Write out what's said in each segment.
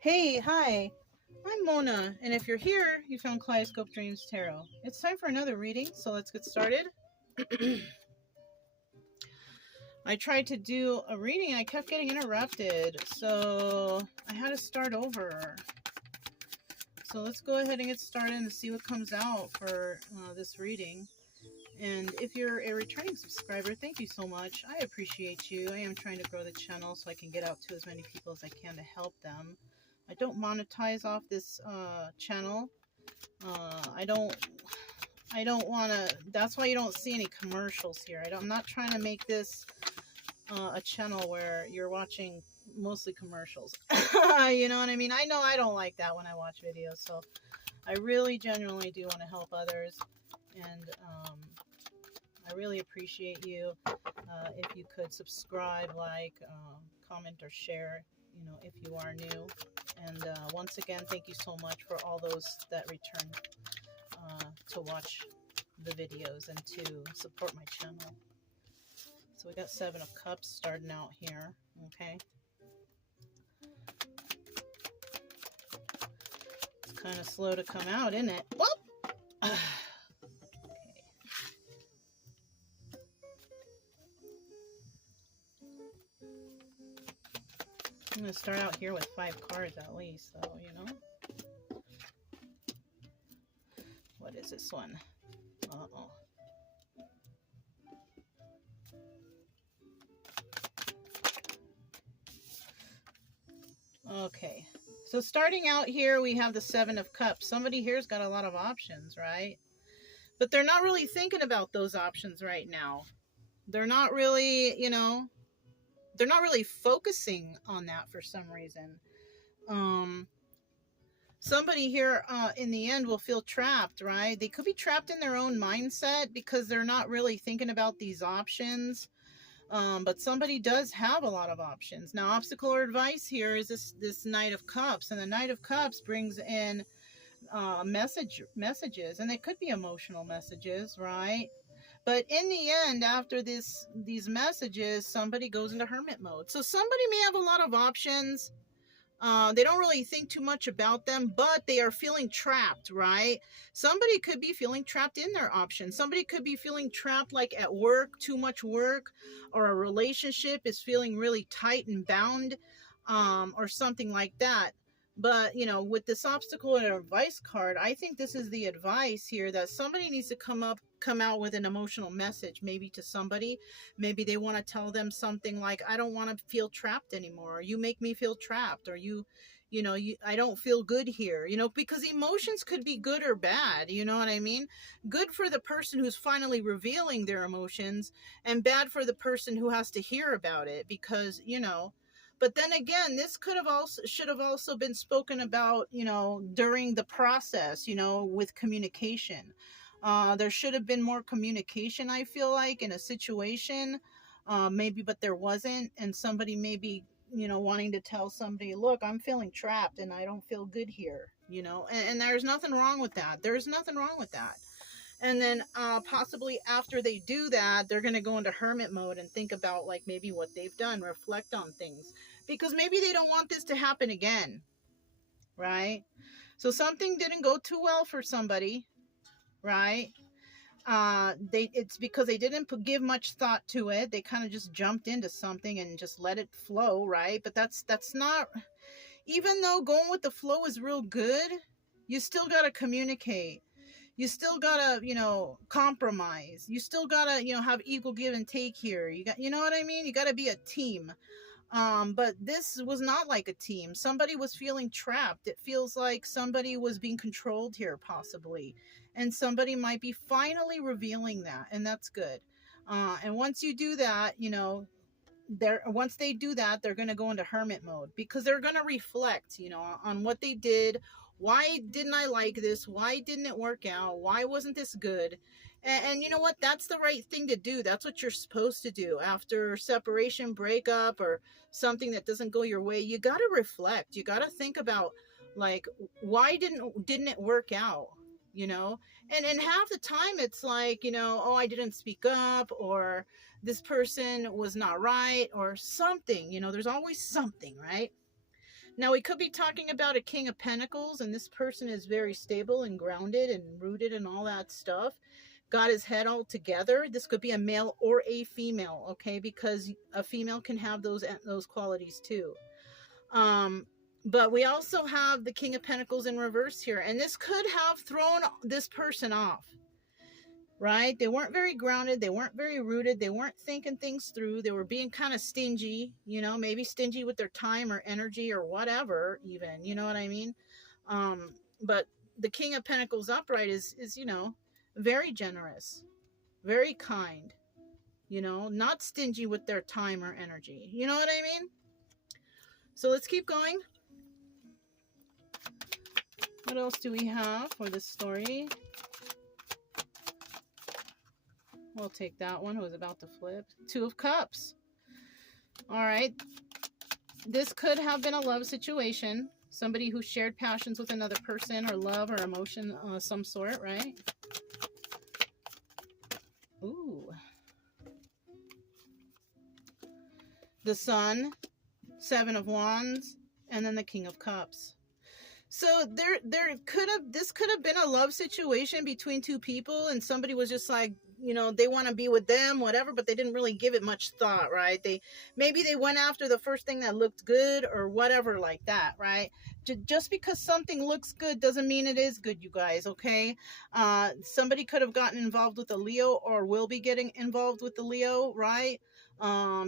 Hey, hi, I'm Mona, and if you're here, you found Kaleidoscope Dreams Tarot. It's time for another reading, so let's get started. I tried to do a reading and I kept getting interrupted, so I had to start over. So let's go ahead and get started and see what comes out for this reading. And if you're a returning subscriber, thank you so much. I appreciate you. I am trying to grow the channel so I can get out to as many people as I can to help them. I don't monetize off this channel. I don't want to, that's why you don't see any commercials here. I'm not trying to make this a channel where you're watching mostly commercials. You know what I mean? I know I don't like that when I watch videos, so I really genuinely do want to help others, and I really appreciate you if you could subscribe, like, comment, or share, you know, if you are new. And once again, thank you so much for all those that return to watch the videos and to support my channel. So we got Seven of Cups starting out here, okay? It's kind of slow to come out, isn't it? Whoop! Okay. I'm going to start out here with 5 cards at least, though, you know? What is this one? Uh-oh. Okay, so starting out here, we have the Seven of Cups. Somebody here's got a lot of options, right? But they're not really thinking about those options right now. They're not really, you know, they're not really focusing on that for some reason. Somebody here in the end will feel trapped, right? They could be trapped in their own mindset because they're not really thinking about these options. But somebody does have a lot of options. Now, obstacle or advice here is this Knight of Cups. And the Knight of Cups brings in messages. And they could be emotional messages, right? But in the end, after these messages, somebody goes into hermit mode. So somebody may have a lot of options. They don't really think too much about them, but they are feeling trapped, right? Somebody could be feeling trapped in their options. Somebody could be feeling trapped, like at work, too much work, or a relationship is feeling really tight and bound, or something like that. But, you know, with this obstacle and advice card, I think this is the advice here that somebody needs to come out with an emotional message, maybe to somebody. Maybe they want to tell them something like, I don't want to feel trapped anymore. Or, you make me feel trapped. Or I don't feel good here, you know, because emotions could be good or bad. You know what I mean? Good for the person who's finally revealing their emotions, and bad for the person who has to hear about it, because, you know, but then again, this should have also been spoken about, you know, during the process, you know, with communication. There should have been more communication, I feel like, in a situation, maybe, but there wasn't. And somebody maybe, you know, wanting to tell somebody, look, I'm feeling trapped and I don't feel good here, you know, and there's nothing wrong with that. There's nothing wrong with that. And then possibly after they do that, they're going to go into hermit mode and think about, like, maybe what they've done, reflect on things, because maybe they don't want this to happen again, right? So something didn't go too well for somebody, right? It's because they didn't give much thought to it. They kind of just jumped into something and just let it flow, right? But that's not, even though going with the flow is real good, you still got to communicate. You still gotta, you know, compromise. You still gotta, you know, have equal give and take here. You know what I mean? You gotta be a team. But this was not like a team. Somebody was feeling trapped. It feels like somebody was being controlled here, possibly. And somebody might be finally revealing that, and that's good. And once you do that, you know, once they do that, they're going to go into hermit mode, because they're going to reflect, you know, on what they did. Why didn't I like this? Why didn't it work out? Why wasn't this good? And you know what? That's the right thing to do. That's what you're supposed to do after separation, breakup, or something that doesn't go your way. You got to reflect. You got to think about, like, why didn't it work out? You know, and half the time it's like, you know, oh, I didn't speak up, or this person was not right, or something. You know, there's always something, right? Now, we could be talking about a King of Pentacles, and this person is very stable and grounded and rooted and all that stuff. Got his head all together. This could be a male or a female, okay? Because a female can have those qualities too. But we also have the King of Pentacles in reverse here, and this could have thrown this person off, right? They weren't very grounded. They weren't very rooted. They weren't thinking things through. They were being kind of stingy, you know, maybe stingy with their time or energy or whatever, even, you know what I mean? But the King of Pentacles upright is, you know, very generous, very kind, you know, not stingy with their time or energy. You know what I mean? So let's keep going. What else do we have for this story? We'll take that one who was about to flip. Two of Cups. All right. This could have been a love situation. Somebody who shared passions with another person, or love or emotion of some sort, right? Ooh. The Sun, Seven of Wands, and then the King of Cups. So this could have been a love situation between two people, and somebody was just like, you know, they want to be with them, whatever, but they didn't really give it much thought, right? Maybe they went after the first thing that looked good or whatever like that, right? Just because something looks good doesn't mean it is good, you guys, okay? Somebody could have gotten involved with a Leo or will be getting involved with the Leo, right?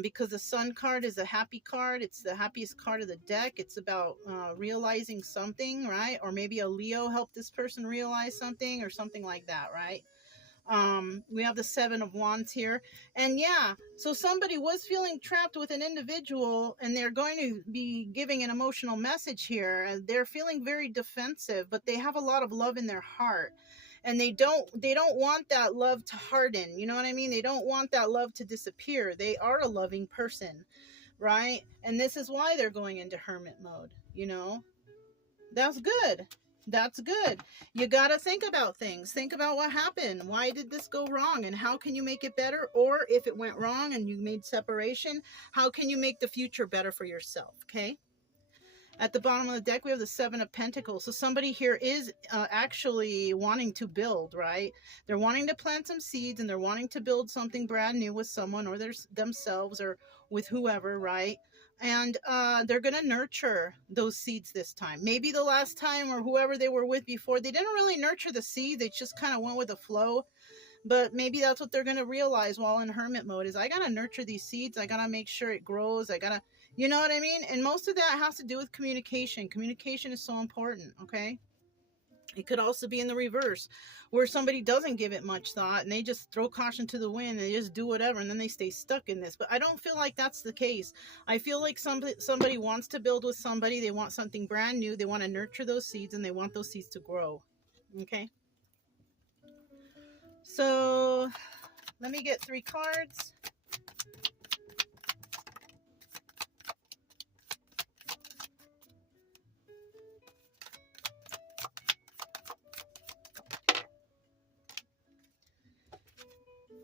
Because the Sun card is a happy card. It's the happiest card of the deck. It's about realizing something, right? Or maybe a Leo helped this person realize something or something like that, right? We have the Seven of Wands here. And yeah, so somebody was feeling trapped with an individual, and they're going to be giving an emotional message here. They're feeling very defensive, but they have a lot of love in their heart. And they don't want that love to harden. You know what I mean? They don't want that love to disappear. They are a loving person, right? And this is why they're going into hermit mode, you know? That's good. That's good. You got to think about things. Think about what happened. Why did this go wrong? And how can you make it better? Or if it went wrong and you made separation, how can you make the future better for yourself? Okay? At the bottom of the deck, we have the Seven of Pentacles. So somebody here is actually wanting to build, right? They're wanting to plant some seeds, and they're wanting to build something brand new with someone or themselves or with whoever, right? And they're going to nurture those seeds this time. Maybe the last time or whoever they were with before, they didn't really nurture the seed. They just kind of went with the flow. But maybe that's what they're going to realize while in hermit mode is, I got to nurture these seeds. I got to make sure it grows. I got to, you know what I mean? And most of that has to do with communication. Communication is so important, okay? It could also be in the reverse, where somebody doesn't give it much thought and they just throw caution to the wind and they just do whatever, and then they stay stuck in this. But I don't feel like that's the case. I feel like somebody wants to build with somebody. They want something brand new. They want to nurture those seeds, and they want those seeds to grow. Okay? So let me get 3 cards.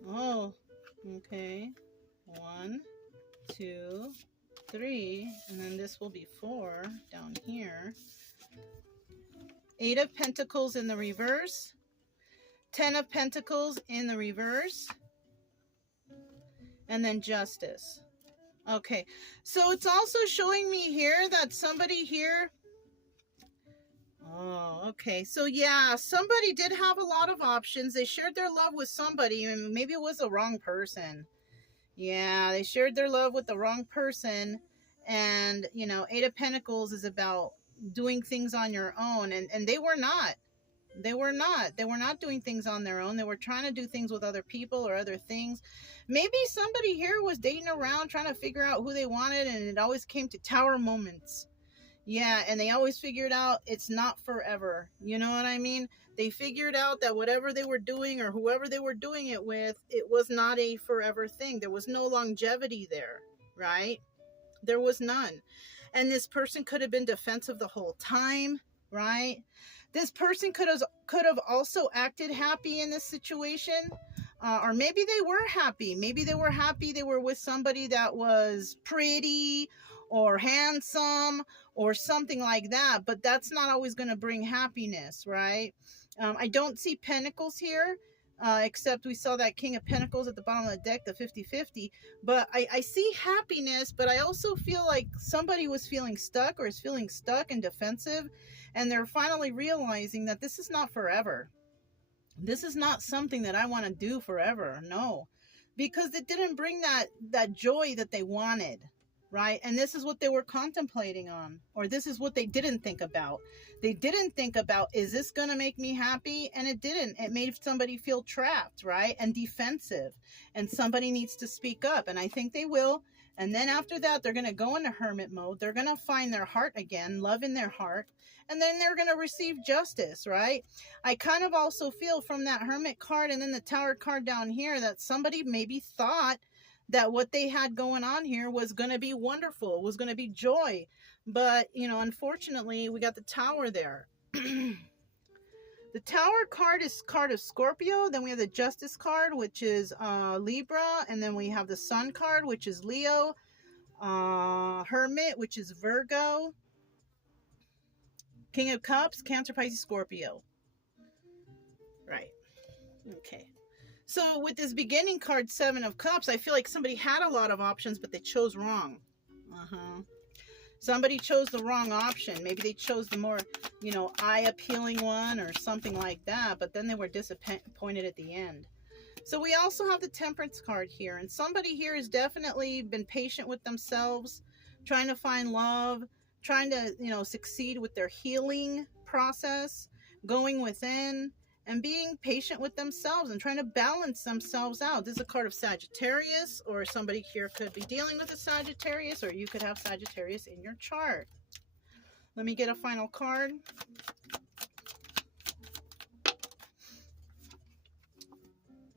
Oh, okay. 1, 2, 3, and then this will be 4 down here. 8 of Pentacles in the reverse. 10 of Pentacles in the reverse. And then Justice. Okay, so it's also showing me here that somebody here... Oh, okay. So yeah, somebody did have a lot of options. They shared their love with somebody, and maybe it was the wrong person. Yeah, they shared their love with the wrong person. And, you know, 8 of Pentacles is about doing things on your own. And they were not. They were not. They were not doing things on their own. They were trying to do things with other people or other things. Maybe somebody here was dating around, trying to figure out who they wanted, and it always came to tower moments. Yeah, and they always figured out it's not forever. You know what I mean? They figured out that whatever they were doing or whoever they were doing it with, it was not a forever thing. There was no longevity there, right? There was none. And this person could have been defensive the whole time, right? This person could have also acted happy in this situation. Or maybe they were happy. Maybe they were happy they were with somebody that was pretty, or handsome or something like that, but that's not always going to bring happiness, right? I don't see pentacles here, except we saw that King of Pentacles at the bottom of the deck, the 50-50. But I see happiness, but I also feel like somebody was feeling stuck or is feeling stuck and defensive, and they're finally realizing that this is not forever. This is not something that I want to do forever. No, because it didn't bring that joy that they wanted, right? And this is what they were contemplating on, or this is what they didn't think about. They didn't think about, is this going to make me happy? And it didn't. It made somebody feel trapped, right? And defensive. And somebody needs to speak up. And I think they will. And then after that, they're going to go into hermit mode. They're going to find their heart again, love in their heart. And then they're going to receive justice, right? I kind of also feel from that hermit card and then the tower card down here that somebody maybe thought that what they had going on here was going to be wonderful, was going to be joy. But, you know, unfortunately, we got the tower there. The tower card is card of Scorpio. Then we have the justice card, which is Libra. And then we have the sun card, which is Leo. Hermit, which is Virgo. King of Cups, Cancer, Pisces, Scorpio. Right. Okay. So with this beginning card, Seven of Cups, I feel like somebody had a lot of options, but they chose wrong. Somebody chose the wrong option. Maybe they chose the more, you know, eye-appealing one or something like that, but then they were disappointed at the end. So we also have the Temperance card here, and somebody here has definitely been patient with themselves, trying to find love, trying to, you know, succeed with their healing process, going within, and being patient with themselves and trying to balance themselves out. This is a card of Sagittarius, or somebody here could be dealing with a Sagittarius, or you could have Sagittarius in your chart. Let me get a final card.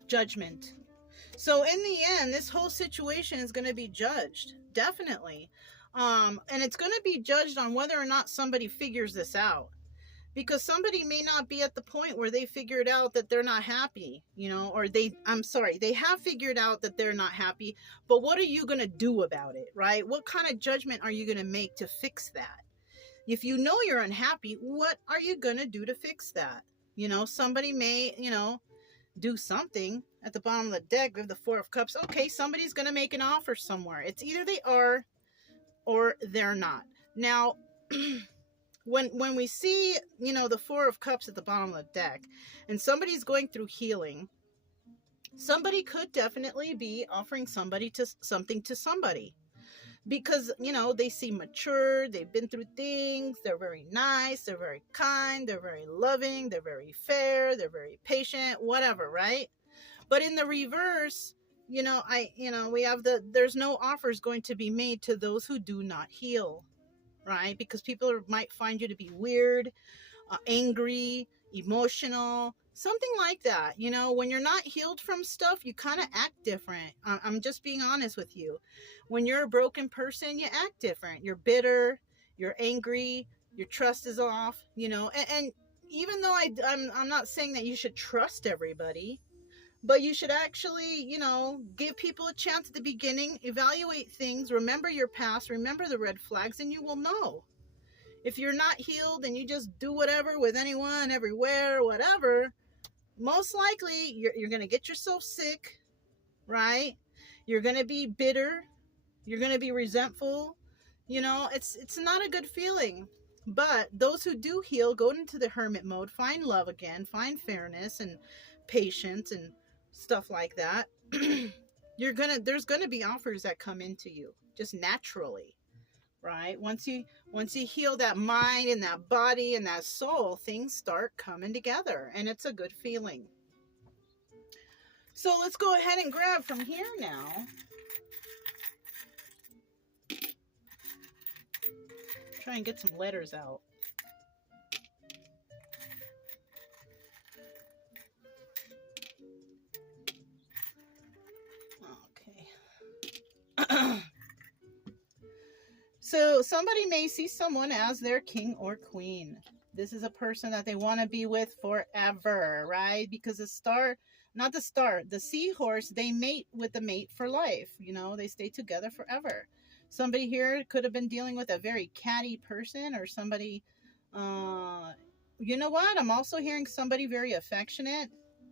Judgment. So in the end, this whole situation is going to be judged, definitely. And it's going to be judged on whether or not somebody figures this out. Because somebody may not be at the point where they figured out that they're not happy, you know, or they have figured out that they're not happy, but what are you going to do about it, right? What kind of judgment are you going to make to fix that? If you know you're unhappy, what are you going to do to fix that? You know, somebody may, you know, do something. At the bottom of the deck, we have the Four of Cups. Okay, somebody's going to make an offer somewhere. It's either they are or they're not. Now, when we see, you know, the Four of Cups at the bottom of the deck and somebody's going through healing, somebody could definitely be offering something to somebody, because, you know, they seem mature, they've been through things, they're very nice, they're very kind, they're very loving, they're very fair, they're very patient, whatever, right? But in the reverse, you know, we have there's no offers going to be made to those who do not heal, right? Because people might find you to be weird, angry, emotional, something like that. You know, when you're not healed from stuff, you kind of act different. I'm just being honest with you. When you're a broken person, you act different. You're bitter, you're angry, your trust is off, you know. And even though I'm not saying that you should trust everybody, but you should actually, you know, give people a chance at the beginning, evaluate things, remember your past, remember the red flags, and you will know. If you're not healed and you just do whatever with anyone, everywhere, whatever, most likely you're going to get yourself sick, right? You're going to be bitter. You're going to be resentful. You know, it's not a good feeling. But those who do heal, go into the hermit mode, find love again, find fairness and patience and stuff like that. There's gonna be offers that come into you just naturally, right? Once you heal that mind and that body and that soul, things start coming together, and it's a good feeling. So let's go ahead and grab from here now. Try and get some letters out. So somebody may see someone as their king or queen. This is a person that they want to be with forever, right? Because the seahorse, they mate with the mate for life. You know, they stay together forever. Somebody here could have been dealing with a very catty person, or somebody, you know what? I'm also hearing somebody very affectionate,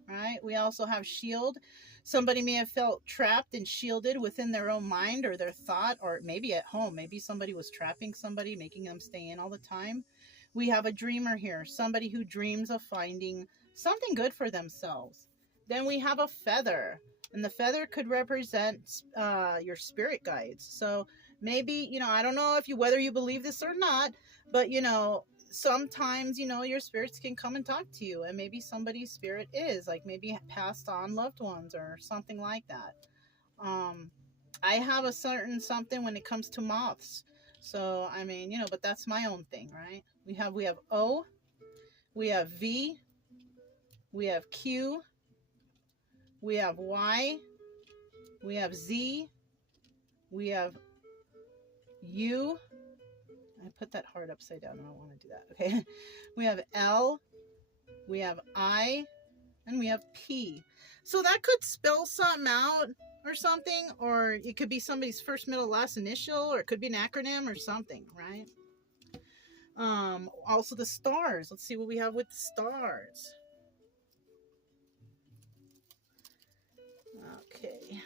right? We also have shield. Somebody may have felt trapped and shielded within their own mind or their thought, or maybe at home. Maybe somebody was trapping somebody, making them stay in all the time. We have a dreamer here, somebody who dreams of finding something good for themselves. Then we have a feather, and the feather could represent your spirit guides. So maybe, I don't know if you whether you believe this or not, but sometimes your spirits can come and talk to you, and maybe somebody's spirit is like maybe passed on loved ones or something like that. I have a certain something when it comes to moths. So I mean, but that's my own thing, right? We have O, we have V, we have Q, we have Y, we have Z, we have U. I put that heart upside down. I don't want to do that. Okay. We have L, we have I, and we have P. So that could spell something out or something, or it could be somebody's first, middle, last initial, or it could be an acronym or something, right? Also the stars. Let's see what we have with the stars. Okay.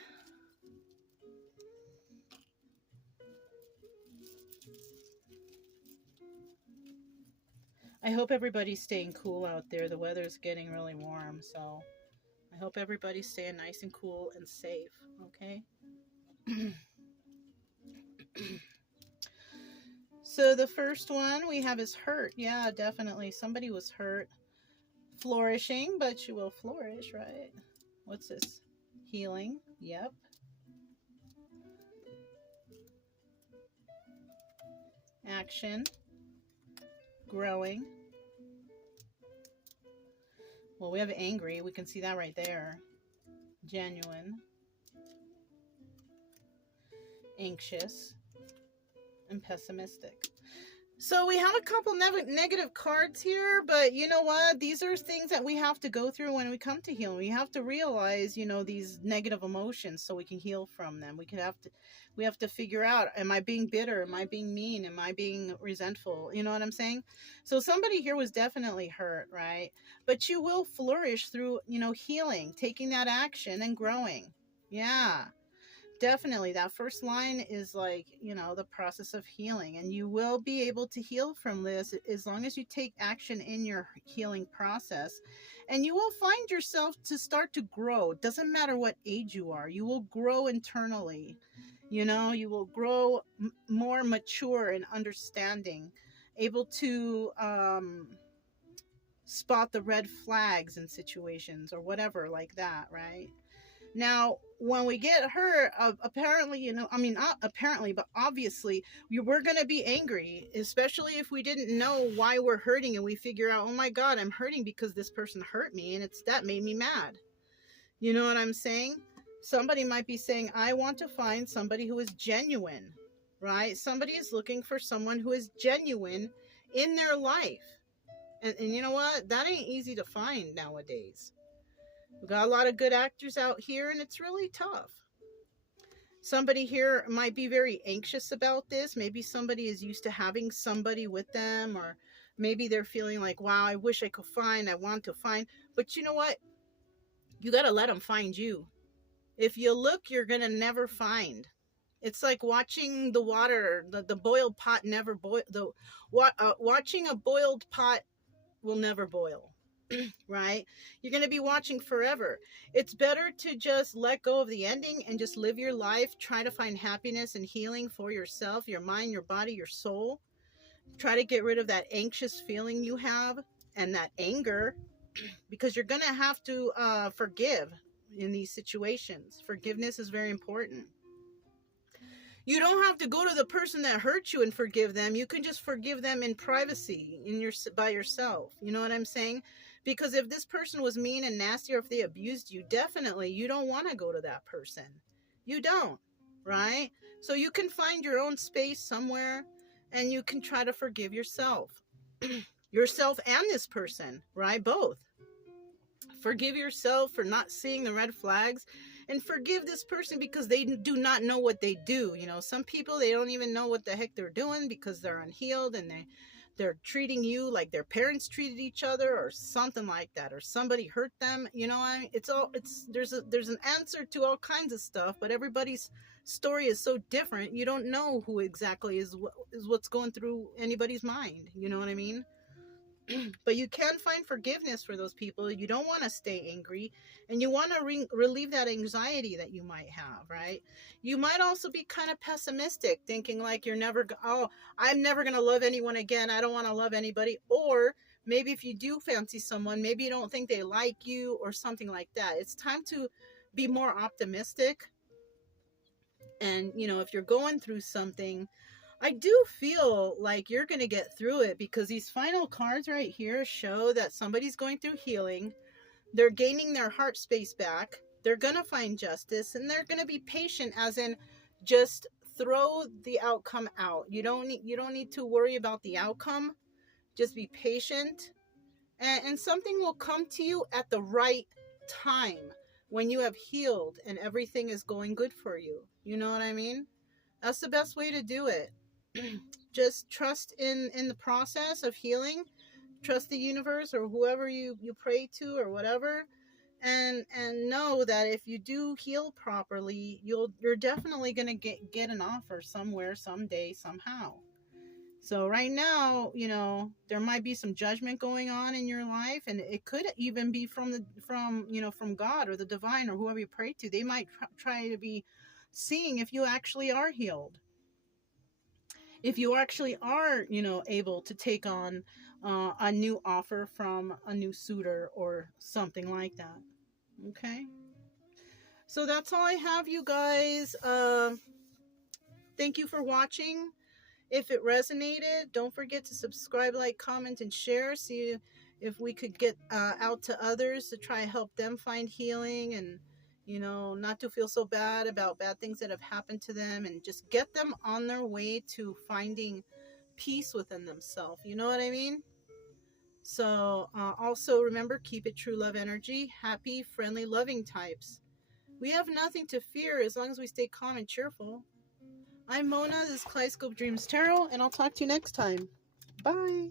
I hope everybody's staying cool out there. The weather's getting really warm, so I hope everybody's staying nice and cool and safe, okay? So the first one we have is hurt. Yeah, definitely. Somebody was hurt. Flourishing, but you will flourish, right? What's this? Healing. Yep. Action. Growing. Well, we have angry. We can see that right there. Genuine. Anxious. And pessimistic. So we have a couple negative cards here, but you know what? These are things that we have to go through when we come to healing. We have to realize, these negative emotions so we can heal from them. We have to figure out, am I being bitter? Am I being mean? Am I being resentful? You know what I'm saying? So somebody here was definitely hurt, right? But you will flourish through, healing, taking that action and growing. Yeah. Definitely, that first line is like, the process of healing, and you will be able to heal from this as long as you take action in your healing process, and you will find yourself to start to grow. It doesn't matter what age you are, you will grow internally. You will grow more mature and understanding, able to spot the red flags in situations or whatever like that, right? Now, when we get hurt, apparently, not apparently, but obviously, we're going to be angry, especially if we didn't know why we're hurting and we figure out, oh my God, I'm hurting because this person hurt me and that made me mad. You know what I'm saying? Somebody might be saying, I want to find somebody who is genuine, right? Somebody is looking for someone who is genuine in their life. And you know what? That ain't easy to find nowadays. We've got a lot of good actors out here, and it's really tough. Somebody here might be very anxious about this. Maybe somebody is used to having somebody with them, or maybe they're feeling like, wow, I wish I want to find. But you know what? You got to let them find you. If you look, you're going to never find. It's like watching the water, the boiled pot never boil. Watching a boiled pot will never boil. Right? You're going to be watching forever. It's better to just let go of the ending and just live your life. Try to find happiness and healing for yourself, your mind, your body, your soul. Try to get rid of that anxious feeling you have and that anger, because you're going to have to forgive in these situations. Forgiveness is very important. You don't have to go to the person that hurt you and forgive them. You can just forgive them in privacy, by yourself. You know what I'm saying? Because if this person was mean and nasty, or if they abused you, definitely you don't want to go to that person. You don't, right? So you can find your own space somewhere, and you can try to forgive yourself. Yourself and this person, right? Both. Forgive yourself for not seeing the red flags and forgive this person because they do not know what they do. You know, some people, they don't even know what the heck they're doing because they're unhealed, and they're treating you like their parents treated each other or something like that, or somebody hurt them. You know, it's there's an answer to all kinds of stuff, but everybody's story is so different. You don't know who exactly is what's going through anybody's mind. You know what I mean? But you can find forgiveness for those people. You don't want to stay angry, and you want to relieve that anxiety that you might have, right? You might also be kind of pessimistic, thinking like you're never, oh, I'm never going to love anyone again. I don't want to love anybody. Or maybe if you do fancy someone, maybe you don't think they like you or something like that. It's time to be more optimistic. And, you know, if you're going through something, I do feel like you're going to get through it, because these final cards right here show that somebody's going through healing. They're gaining their heart space back. They're going to find justice, and they're going to be patient, as in just throw the outcome out. You don't need to worry about the outcome. Just be patient, and something will come to you at the right time when you have healed and everything is going good for you. You know what I mean? That's the best way to do it. Just trust in the process of healing. Trust the universe or whoever you pray to or whatever, and know that if you do heal properly, you're definitely gonna get an offer somewhere, someday, somehow. So right now, you know, there might be some judgment going on in your life, and it could even be from God or the divine or whoever you pray to. They might try to be seeing if you actually are healed, if you actually are, you know, able to take on a new offer from a new suitor or something like that. Okay. So that's all I have, you guys. Thank you for watching. If it resonated, don't forget to subscribe, like, comment, and share. See if we could get out to others to try and help them find healing, and, you know, not to feel so bad about bad things that have happened to them, and just get them on their way to finding peace within themselves. You know what I mean? So also remember, keep it true love energy. Happy, friendly, loving types. We have nothing to fear as long as we stay calm and cheerful. I'm Mona. This is Kaleidoscope Dreams Tarot, and I'll talk to you next time. Bye.